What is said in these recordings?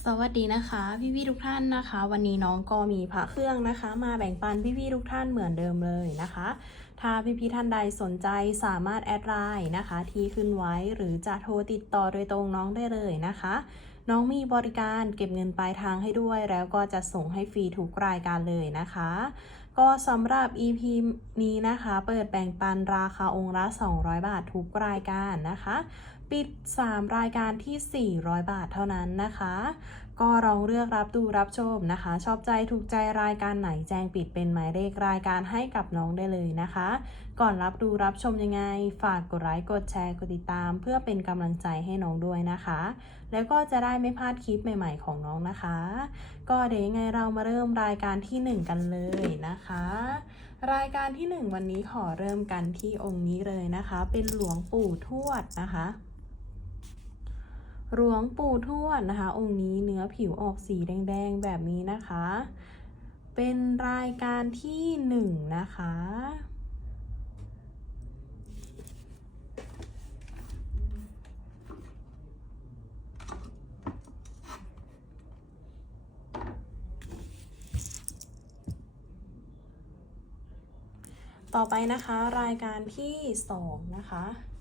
สวัสดีนะคะพี่ๆทุกท่านนะคะ วันนี้น้องก็มีพระเครื่องนะคะ มาแบ่งปันพี่ๆทุกท่านเหมือนเดิมเลยนะคะ ถ้าพี่ๆท่านใดสนใจสามารถแอดไลน์นะคะ ที่ขึ้นไว้หรือจะโทรติดต่อโดยตรงน้องได้เลยนะคะ น้องมีบริการเก็บเงินปลายทางให้ด้วย แล้วก็จะส่งให้ฟรีทุกรายการเลยนะคะ ก็สำหรับ EP นี้นะคะ เปิดแบ่งปันราคาองค์ละ 200 บาททุกรายการนะคะ ปิด 3 รายการที่ 400 บาทเท่านั้นนะคะ ก็ลองเลือกรับดูรับชมนะคะ ชอบใจถูกใจรายการไหนแจ้งปิดเป็นหมายเลขรายการให้กับน้องได้เลยนะคะ ก่อนรับดูรับชมยังไง ฝากกดไลค์กดแชร์กดติดตาม เพื่อเป็นกำลังใจให้น้องด้วยนะคะ แล้วก็จะได้ไม่พลาดคลิปใหม่ๆของน้องนะคะ ก็เดี๋ยวยังไงเรามาเริ่มรายการที่ 1 กันเลยนะคะรายการที่ 1 วันนี้ขอเริ่มกันที่องค์นี้เลยนะคะ เป็นหลวงปู่ทวดนะคะ หลวงปู่ทวดนะคะ องค์นี้เนื้อผิวออกสีแดงๆแบบนี้นะคะ เป็นรายการที่หนึ่งนะคะ ต่อไปนะคะรายการที่สองนะคะ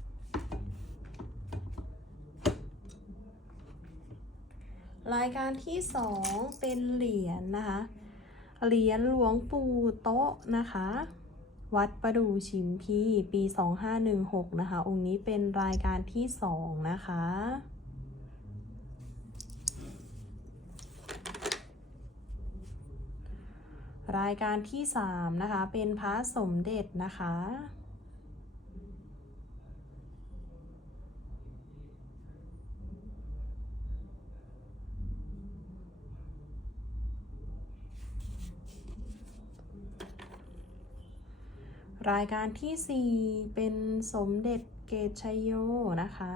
รายการที่สองเป็นเหรียญนะคะ เหรียญหลวงปู่โต๊ะนะคะ วัดประดูชิมพีปี 2516 นะคะ องค์นี้เป็นรายการที่สองนะคะ รายการที่สามนะคะ เป็นพระสมเด็จนะคะ รายการที่ 4 เป็นสมเด็จเกตชัยโยนะคะ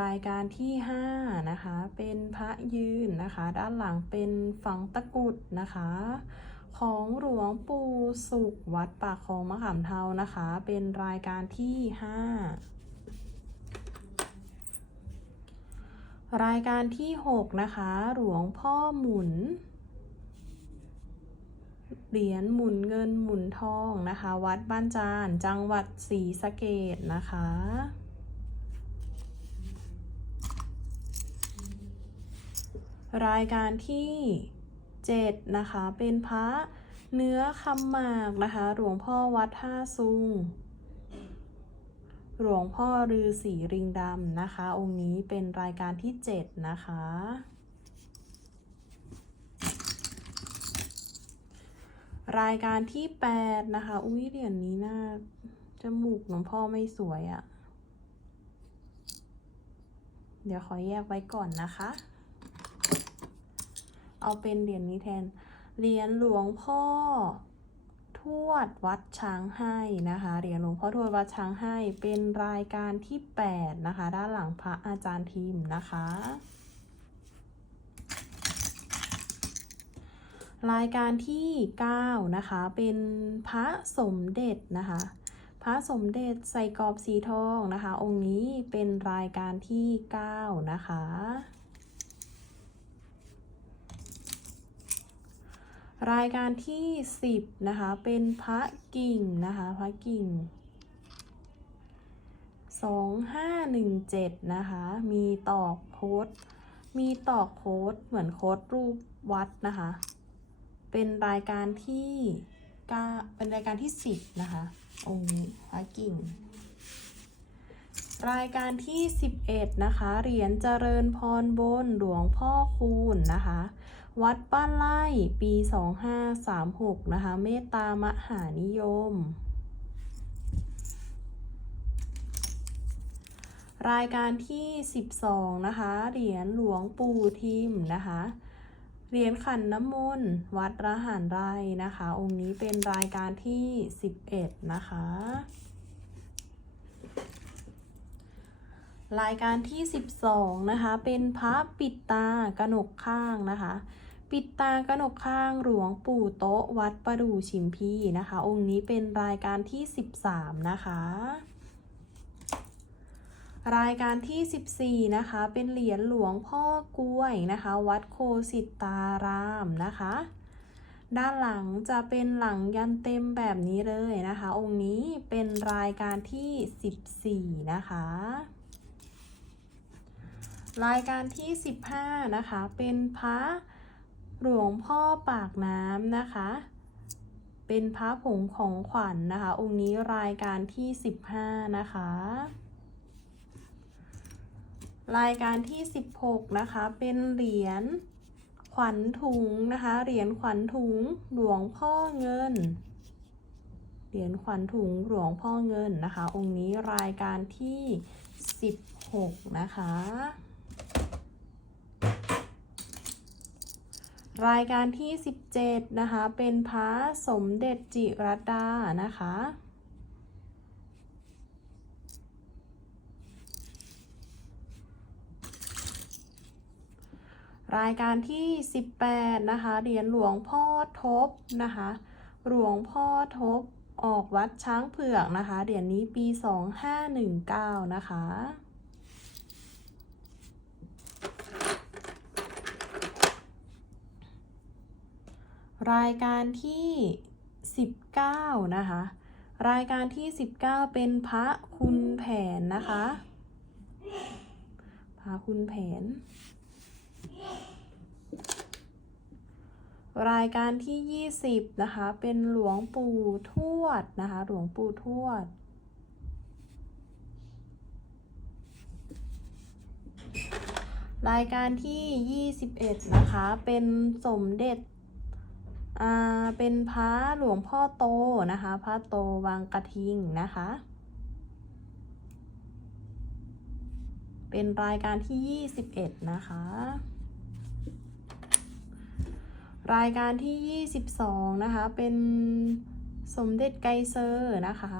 รายการที่ 5 นะคะ เป็นพระยืนนะคะ ด้านหลังเป็นฝังตะกุดนะคะ ของหลวงปู่สุขวัดปากคลองมะขามเทานะคะ เป็นรายการที่ 5 รายการที่ 6 นะคะ หลวงพ่อหมุน เหรียญหมุนเงินหมุนทองนะคะ วัดบ้านจาน จังหวัดศรีสะเกดนะคะ รายการที่ 7 นะคะ เป็นพระเนื้อคำหมากนะคะ หลวงพ่อวัดท่าซุง หลวงพ่อฤาษีริงดำนะคะ องค์นี้เป็นรายการที่ 7 นะคะ รายการที่ 8 นะคะ อุ้ยเหรียญนี้น่าจมูกหลวงพ่อไม่สวยอะ่ะ เดี๋ยวขอแยกไว้ก่อนนะคะ เอาเป็นเหรียญนี้แทน เหรียญหลวงพ่อ วดวัดช้างให้นะคะเหรียญหลวงพ่อทวดวัดช้างให้เป็นรายการที่ 8 นะคะ ด้านหลังพระอาจารย์ทีมนะคะ รายการที่ 9 นะคะ เป็นพระสมเด็จนะคะ พระสมเด็จใส่กรอบสีทองนะคะ องค์นี้เป็นรายการที่ 9 นะคะ รายการที่ 10 นะคะ เป็นพระกิ่งนะคะ พระกิ่ง 2517 นะคะ มีตอกโค้ด มีตอกโค้ดเหมือนโค้ดรูปวัดนะคะ เป็นรายการที่9เป็นรายการที่ 10 นะคะ องค์พระกิ่ง รายการที่ 11 นะคะ เหรียญเจริญพรบนหลวงพ่อคูณนะคะ วัดบ้านไร่ปี 2536 นะคะ เมตตามหานิยม รายการที่ 12 นะคะ เหรียญหลวงปู่ทิมนะคะ เหรียญขันน้ำมนต์วัดระหารไรนะคะ องค์นี้เป็นรายการที่ 11 นะคะรายการที่ 12 นะคะ เป็นพระปิดตากระหนกข้างนะคะ ปิดตากนกข้างหลวงปู่โต๊ะวัดประดู่ชิมพีนะคะ องค์นี้เป็นรายการที่ 13 นะคะ รายการที่ 14 นะคะ เป็นเหรียญหลวงพ่อกล้วยนะคะ วัดโคสิตารามนะคะ ด้านหลังจะเป็นหลังยันเต็มแบบนี้เลยนะคะ องค์นี้เป็นรายการที่ 14 นะคะรายการที่ 15 นะคะ เป็นพระ หลวงพ่อปากน้ำนะคะ เป็นพระผงของขวัญนนะคะ องค์นี้รายการที่ 15 นะคะ รายการที่ 16 นะคะ เป็นเหรียญขวัญถุงนะคะ เหรียญขวัญถุงหลวงพ่อเงิน เหรียญขวัญถุงหลวงพ่อเงินนะคะ องค์นี้รายการที่ 16 นะคะ รายการที่ 17 นะคะ เป็นพระสมเด็จจิรดานะคะ รายการที่ 18 นะคะ เหรียญหลวงพ่อทบนะคะ หลวงพ่อทบออกวัดช้างเผือกนะคะ เหรียญนี้ปี 2519 นะคะ รายการที่ 19 นะคะ รายการที่ 19 เป็นพระคุณแผนนะคะ พระคุณแผน รายการที่ 20 นะคะ เป็นหลวงปู่ทวดนะคะ หลวงปู่ทวดรายการที่ 21 นะคะ เป็นสมเด็จ เป็นพระหลวงพ่อโตนะคะ พระโตวังกระทิงนะคะ เป็นรายการที่ 21 นะคะ รายการที่ 22 นะคะ เป็นสมเด็จไกเซอร์นะคะ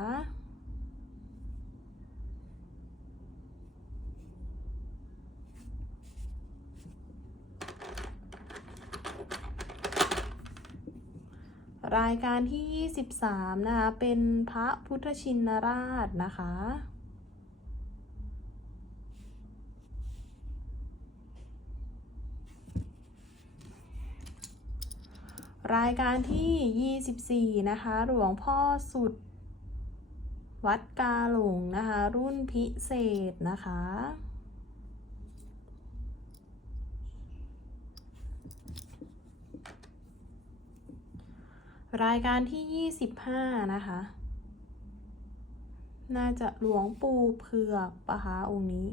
รายการที่ 23 นะคะ เป็นพระพุทธชินราชนะคะ รายการที่ 24 นะคะ หลวงพ่อสุด วัดกาหลงนะคะ รุ่นพิเศษนะคะ รายการที่ 25 นะคะ น่าจะหลวงปู่เผือกปะคะองค์นี้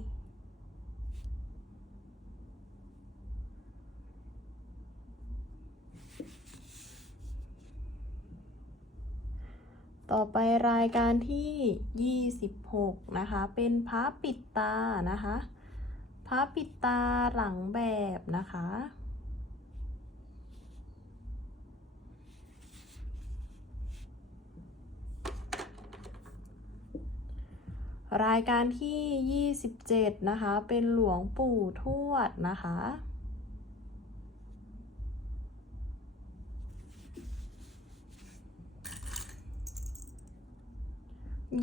ต่อไปรายการที่ 26 นะคะ เป็นพระปิดตานะคะ พระปิดตาหลังแบบนะคะ รายการที่ 27 นะคะ เป็นหลวงปู่ทวดนะคะ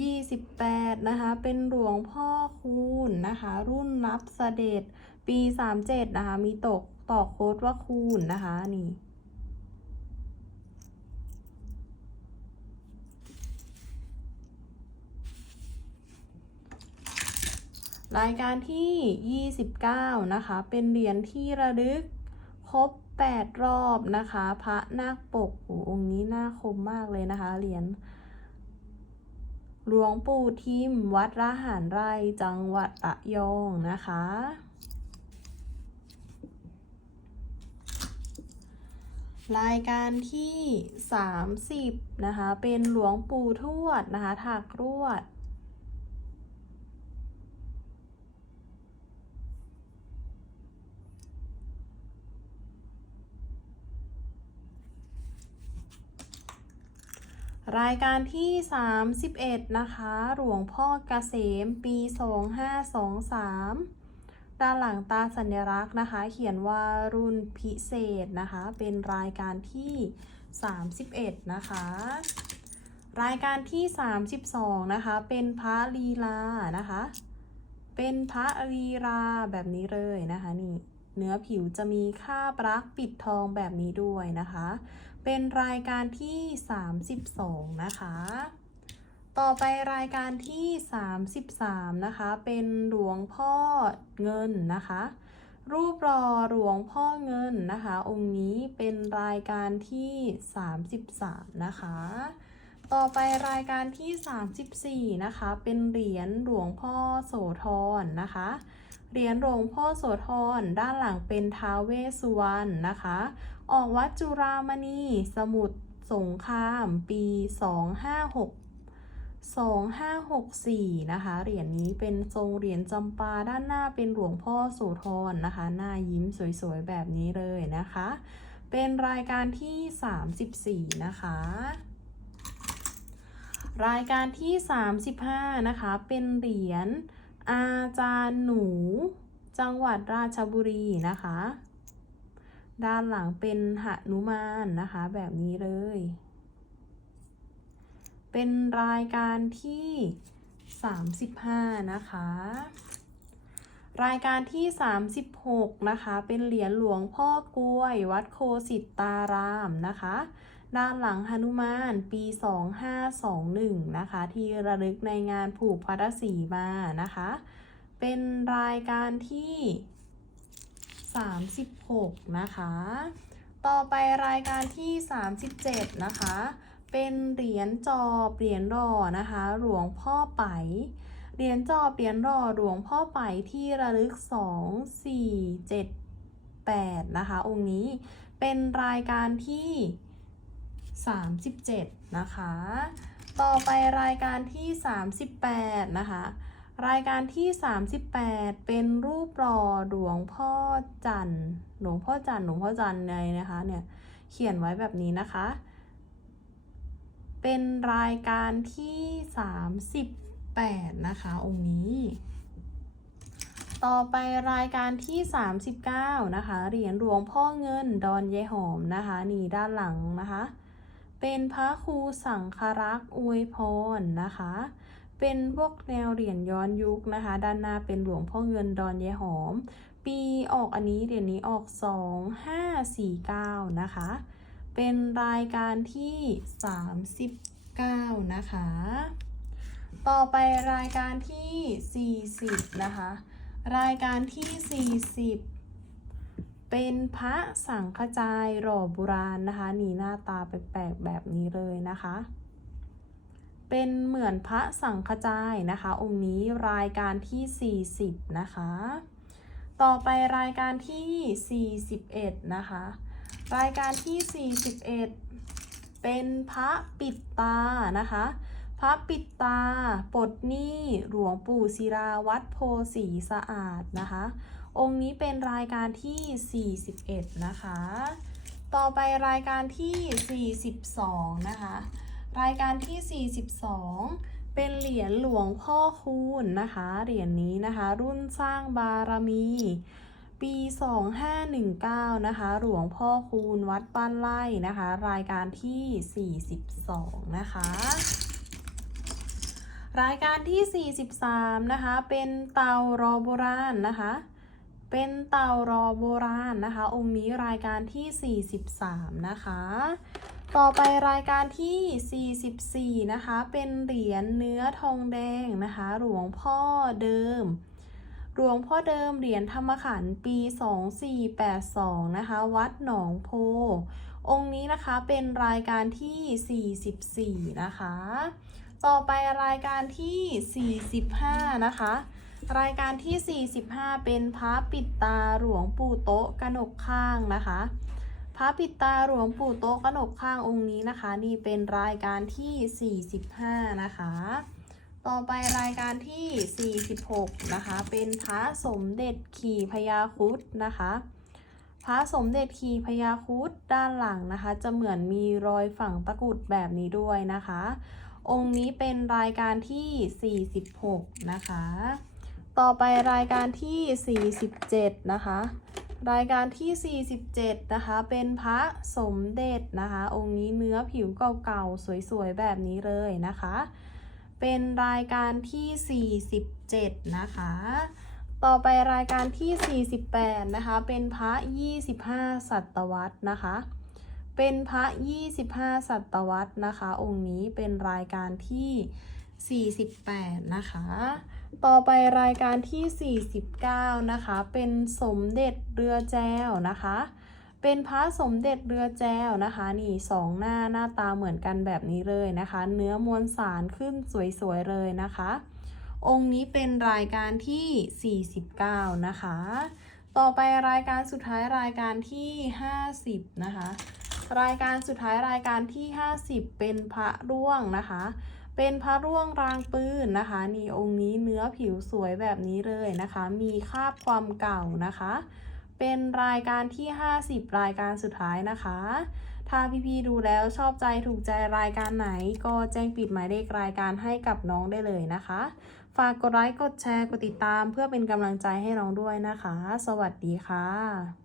28นะคะ เป็นหลวงพ่อคูณนะคะ รุ่นรับเสด็จปี37นะคะ มีตกต่อโค้ดว่าคูณนะคะนี่ รายการที่ 29 นะคะ เป็นเหรียญที่ระลึก ครบ 8 รอบนะคะ พระนาคปกโอ้องค์นี้น่าคมมากเลยนะคะ เหรียญหลวงปู่ทิม วัดระหารไร่จังหวัดระยองนะคะ รายการที่ 30 นะคะ เป็นหลวงปู่ทวดนะคะถักรวด รายการที่ 31 นะคะ หลวงพ่อเกษมปี 2523 ด้านหลังตาสัญลักษณ์นะคะ เขียนว่ารุ่นพิเศษนะคะ เป็นรายการที่ 31 นะคะ รายการที่ 32 นะคะ เป็นพระลีลานะคะ เป็นพระลีลาแบบนี้เลยนะคะนี่ เนื้อผิวจะมีค่าบรักปิดทองแบบนี้ด้วยนะคะ เป็นรายการที่ 32 นะคะ ต่อไปรายการที่ 33 นะคะ เป็นหลวงพ่อเงินนะคะ รูปรอหลวงพ่อเงินนะคะ องค์นี้เป็นรายการที่ 33 นะคะ ต่อไปรายการที่ 34 นะคะ เป็นเหรียญหลวงพ่อโสธรนะคะ เหรียญหลวงพ่อโสธรด้านหลังเป็นท้าวเวสสุวรรณนะคะ ออกวัดจุรามณี สมุทรสงคราม ปี 256 2564 นะคะ เหรียญนี้เป็นทรงเหรียญจำปาด้านหน้าเป็นหลวงพ่อโสธรนะคะ หน้ายิ้มสวยๆ แบบนี้เลยนะคะ เป็นรายการที่ 34 นะคะ รายการที่ 35 นะคะ เป็นเหรียญ อาจารย์หนู จังหวัดราชบุรีนะคะ ด้านหลังเป็นหนุมานนะคะ แบบนี้เลย เป็นรายการที่ 35 นะคะ รายการที่ 36 นะคะ เป็นเหรียญหลวงพ่อกล้วย วัดโคสิตตารามนะคะ ด้านหลังหนุมานปี 2521 นะคะ ที่ระลึกในงานผูกพัทสีมานะคะ เป็นรายการที่ 36 นะคะ ต่อไปรายการที่ 37 นะคะ เป็นเหรียญจอบเหรียญรอนะคะ หลวงพ่อไปเหรียญจอบเหรียญรอหลวงพ่อไปที่ระลึก 2 4 7 8 นะคะ องค์นี้เป็นรายการที่ 37 นะคะ ต่อไปรายการที่ 38 นะคะ รายการที่ 38 เป็นรูปหล่อหลวงพ่อจันหลวงพ่อจันหลวงพ่อจันทร์ในนะคะเนี่ยเขียนไว้แบบนี้นะคะ เป็นรายการที่ 38 นะคะ องค์นี้ ต่อไปรายการที่ 39 นะคะ เหรียญหลวงพ่อเงินดอนยายหอมนะคะ นี่ด้านหลังนะคะ เป็นพระครูสังครักษ์อวยพรนะคะ เป็นพวกแนวเหรียญย้อนยุคนะคะ ด้านหน้าเป็นหลวงพ่อเงินดอนยายหอม ปีออกอันนี้เหรียญนี้ออก 2549 นะคะ เป็นรายการที่ 39 นะคะ ต่อไปรายการที่ 40 นะคะ รายการที่ 40 เป็นพระสังฆจายหล่อโบราณนะคะนี่หน้าตาแปลกๆแบบนี้เลยนะคะ เป็นเหมือนพระสังฆจายนะคะ องค์นี้รายการที่ 40 นะคะ ต่อไปรายการที่ 41 นะคะ รายการที่ 41 เป็นพระปิดตานะคะพระปิดตาปลดหนี้หลวงปู่ศิราวัดโพสีสะอาดนะคะ องค์นี้เป็นรายการที่ 41 นะคะ ต่อไปรายการที่ 42 นะคะ รายการที่ 42 เป็นเหรียญหลวงพ่อคูณนะคะ เหรียญนี้นะคะ รุ่นสร้างบารมี ปี 2519 นะคะ หลวงพ่อคูณวัดบ้านไร่นะคะ รายการที่ 42 นะคะรายการที่ 43 นะคะ เป็นเตารอโบราณนะคะ เป็นเตารอโบราณนะคะ องค์นี้รายการที่ 43 นะคะ ต่อไปรายการที่ 44 นะคะ เป็นเหรียญเนื้อทองแดงนะคะ หลวงพ่อเดิม หลวงพ่อเดิมเหรียญธรรมขันธ์ปี 2482 นะคะ วัดหนองโพ องค์นี้นะคะเป็นรายการที่ 44 นะคะ ต่อไปรายการที่ 45 นะคะ รายการที่ 45 เป็นพระปิดตาหลวงปู่โต๊ะกนกข้างนะคะ พระปิดตาหลวงปู่โต๊ะกนกข้างองค์นี้นะคะ นี่เป็นรายการที่ 45 นะคะ ต่อไปรายการที่ 46 นะคะ เป็นพระสมเด็จขี่พญาคุดนะคะ พระสมเด็จขี่พญาคุดด้านหลังนะคะ จะเหมือนมีรอยฝังตะกุดแบบนี้ด้วยนะคะ องค์นี้เป็นรายการที่ 46 นะคะ ต่อไปรายการที่ 47 นะคะ รายการที่ 47 นะคะ เป็นพระสมเด็จนะคะ องค์นี้เนื้อผิวเก่าๆ สวยๆ แบบนี้เลยนะคะ เป็นรายการที่ 47 นะคะ ต่อไปรายการที่ 48 นะคะ เป็นพระ 25ศตวรรษนะคะ เป็นพระ 25ศตวรรษนะคะ องค์นี้เป็นรายการที่ 48 นะคะ ต่อไปรายการที่ 49 นะคะ เป็นสมเด็จเรือแจวนะคะ เป็นพระสมเด็จเรือแจวนะคะ นี่สองหน้าหน้าตาเหมือนกันแบบนี้เลยนะคะ เนื้อมวลสารขึ้นสวยๆเลยนะคะ องค์นี้เป็นรายการที่ 49 นะคะ ต่อไปรายการสุดท้ายรายการที่ 50 นะคะ รายการสุดท้ายรายการที่ 50 เป็นพระร่วงนะคะ เป็นพระร่วงรางปืนนะคะ นี่องค์นี้เนื้อผิวสวยแบบนี้เลยนะคะ มีคาบความเก่านะคะ เป็นรายการที่ 50 รายการสุดท้ายนะคะ ถ้าพี่ๆดูแล้วชอบใจถูกใจรายการไหน ก็แจ้งปิดหมายเลขรายการให้กับน้องได้เลยนะคะ ฝากกดไลค์กดแชร์กดติดตามเพื่อเป็นกำลังใจให้น้องด้วยนะคะ สวัสดีค่ะ